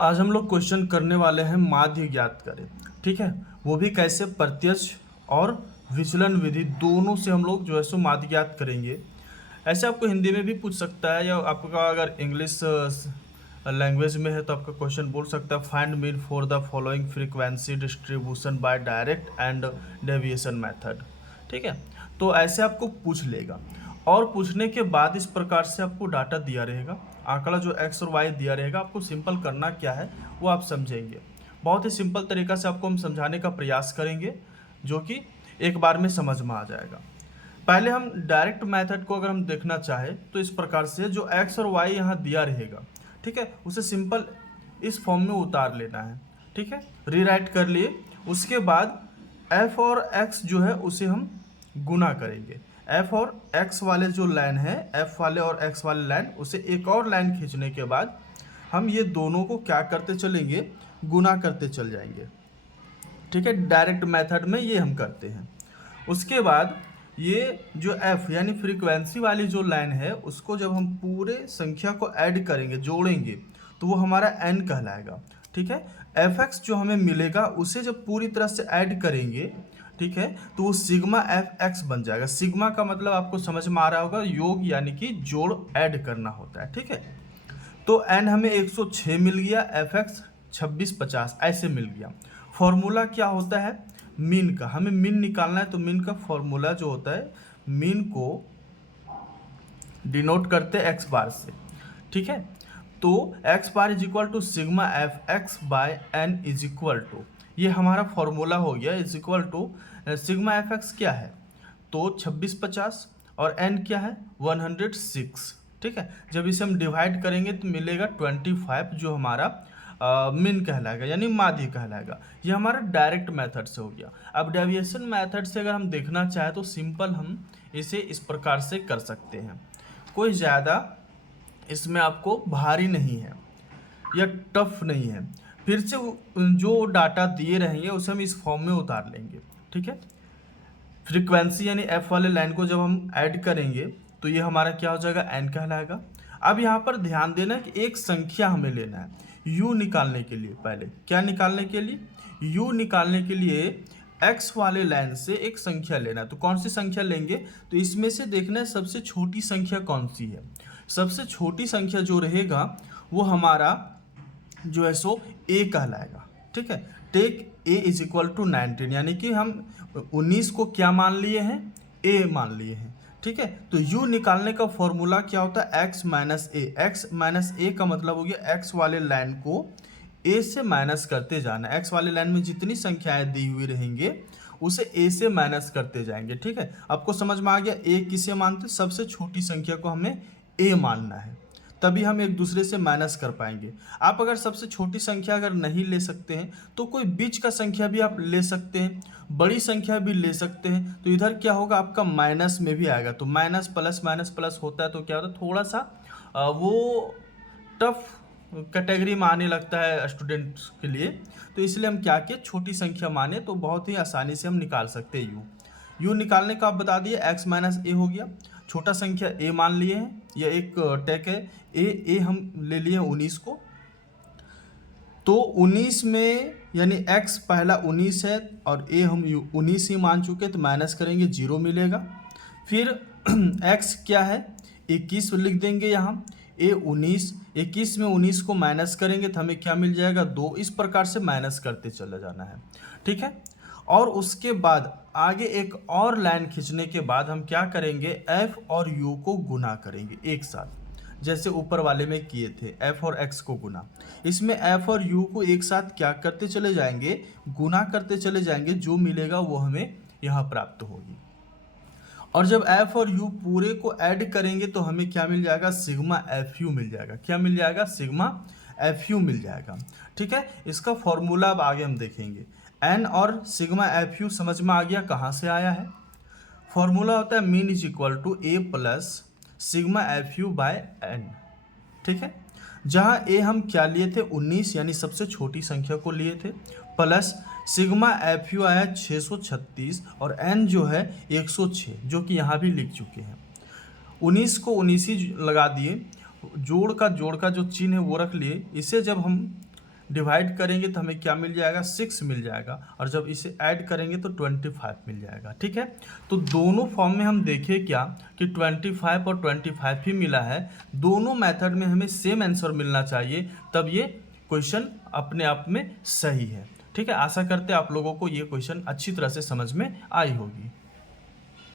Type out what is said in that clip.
आज हम लोग क्वेश्चन करने वाले हैं माध्य ज्ञात करें। ठीक है, वो भी कैसे, प्रत्यक्ष और विचलन विधि दोनों से हम लोग जो है सो माध्य ज्ञात करेंगे। ऐसे आपको हिंदी में भी पूछ सकता है, या आपका अगर इंग्लिश लैंग्वेज में है तो आपका क्वेश्चन बोल सकता है find mean for the following frequency distribution by direct and deviation method. ठीक है, तो ऐसे आपको पूछ लेगा और पूछने के बाद इस प्रकार से आपको डाटा दिया रहेगा, आंकड़ा जो एक्स और वाई दिया रहेगा। आपको सिंपल करना क्या है वो आप समझेंगे। बहुत ही सिंपल तरीका से आपको हम समझाने का प्रयास करेंगे, जो कि एक बार में समझ में आ जाएगा। पहले हम डायरेक्ट मेथड को अगर हम देखना चाहे तो इस प्रकार से जो एक्स और वाई यहाँ दिया रहेगा, ठीक है, उसे सिंपल इस फॉर्म में उतार लेना है। ठीक है, रीराइट कर लिए। उसके बाद एफ और एक्स जो है उसे हम गुना करेंगे। एफ और एक्स वाले जो लाइन है, एफ वाले और एक्स वाले लाइन, उसे एक और लाइन खींचने के बाद हम ये दोनों को क्या करते चलेंगे, गुना करते चल जाएंगे। ठीक है, डायरेक्ट मेथड में ये हम करते हैं। उसके बाद ये जो एफ यानी फ्रीक्वेंसी वाली जो लाइन है, उसको जब हम पूरे संख्या को ऐड करेंगे, जोड़ेंगे, तो वो हमारा एन कहलाएगा। ठीक है, एफ एक्स जो हमें मिलेगा उसे जब पूरी तरह से ऐड करेंगे, ठीक है, तो वो सिग्मा एफ एक्स बन जाएगा। सिग्मा का मतलब आपको समझ में आ रहा होगा, योग यानी कि जोड़ ऐड करना होता है। ठीक है, तो एन हमें 106 मिल गया, एफ एक्स 2650 ऐसे मिल गया। फॉर्मूला क्या होता है, मीन का। हमें मीन निकालना है, तो मीन का फॉर्मूला जो होता है, मीन को डिनोट करते हैं एक्स बार से। ठीक है, तो x bar is equal to sigma f x by n is equal to, ये हमारा फॉर्मूला हो गया, is equal to sigma f x क्या है, तो 2650 और एन क्या है 106। ठीक है, जब इसे हम डिवाइड करेंगे तो मिलेगा 25, जो हमारा मीन कहलाएगा यानी माध्य कहलाएगा। ये हमारा डायरेक्ट मेथड से हो गया। अब डेविएशन मेथड से अगर हम देखना चाहें तो सिंपल हम इसे इस प्रकार से कर सकते हैं। कोई ज़्यादा इसमें आपको भारी नहीं है या टफ नहीं है। फिर से जो डाटा दिए रहेंगे उसे हम इस फॉर्म में उतार लेंगे। ठीक है, फ्रीक्वेंसी यानी एफ वाले लाइन को जब हम ऐड करेंगे तो ये हमारा क्या हो जाएगा, एन कहलाएगा। अब यहाँ पर ध्यान देना कि एक संख्या हमें लेना है u निकालने के लिए। पहले क्या निकालने के लिए, u निकालने के लिए x वाले लाइन से एक संख्या लेना है। तो कौन सी संख्या लेंगे, तो इसमें से देखना है सबसे छोटी संख्या कौन सी है। सबसे छोटी संख्या जो रहेगा वो हमारा जो है सो a कहलाएगा। ठीक है, take a is equal to 19, यानी कि हम 19 को क्या मान लिए हैं, a मान लिए हैं। ठीक है, तो u निकालने का फॉर्मूला क्या होता है, x माइनस ए। x माइनस ए का मतलब हो गया x वाले लाइन को a से माइनस करते जाना। x वाले लाइन में जितनी संख्याएं दी हुई रहेंगे उसे a से माइनस करते जाएंगे। ठीक है, आपको समझ में आ गया, a किसे मानते, सबसे छोटी संख्या को हमें a मानना है, तभी हम एक दूसरे से माइनस कर पाएंगे। आप अगर सबसे छोटी संख्या अगर नहीं ले सकते हैं तो कोई बीच का संख्या भी आप ले सकते हैं, बड़ी संख्या भी ले सकते हैं। तो इधर क्या होगा, आपका माइनस में भी आएगा। तो माइनस प्लस होता है, तो क्या होता है, थोड़ा सा वो टफ कैटेगरी में आने लगता है स्टूडेंट्स के लिए। तो इसलिए हम क्या किए, छोटी संख्या माने तो बहुत ही आसानी से हम निकाल सकते हैं यू निकालने का। आप बता दिए एक्स माइनस ए हो गया, छोटा संख्या ए मान लिए हैं, यह एक टेक है। ए हम ले लिए 19 को, तो 19 में यानी x पहला 19 है और a हम 19 ही मान चुके, तो माइनस करेंगे 0 मिलेगा। फिर x क्या है 21 लिख देंगे यहाँ, a 19, 21 में 19 को माइनस करेंगे तो हमें क्या मिल जाएगा 2। इस प्रकार से माइनस करते चले जाना है। ठीक है, और उसके बाद आगे एक और लाइन खींचने के बाद हम क्या करेंगे, f और u को गुना करेंगे एक साथ, जैसे ऊपर वाले में किए थे, f और x को गुना। इसमें f और u को एक साथ क्या करते चले जाएंगे, गुना करते चले जाएंगे, जो मिलेगा वो हमें यहाँ प्राप्त होगी। और जब f और u पूरे को ऐड करेंगे तो हमें क्या मिल जाएगा, सिग्मा एफ यू मिल जाएगा। क्या मिल जाएगा, सिग्मा एफ यू मिल जाएगा। ठीक है, इसका फॉर्मूला अब आगे हम देखेंगे। n और सिग्मा एफ यू समझ में आ गया कहाँ से आया है। फॉर्मूला होता है mean is equal to a plus sigma f u by n. ठीक है, जहाँ a हम क्या लिए थे 19 यानी सबसे छोटी संख्या को लिए थे, प्लस सिग्मा एफ यू आया 636 और n जो है 106, जो कि यहाँ भी लिख चुके हैं। 19 को 19 ही लगा दिए, जोड़ का जो चिन्ह है वो रख लिए। इसे जब हम डिवाइड करेंगे तो हमें क्या मिल जाएगा, 6 मिल जाएगा, और जब इसे ऐड करेंगे तो 25 मिल जाएगा। ठीक है, तो दोनों फॉर्म में हम देखें क्या कि 25 और 25 ही मिला है, दोनों मेथड में हमें सेम आंसर मिलना चाहिए, तब ये क्वेश्चन अपने आप में सही है। ठीक है, आशा करते हैं आप लोगों को ये क्वेश्चन अच्छी तरह से समझ में आई होगी।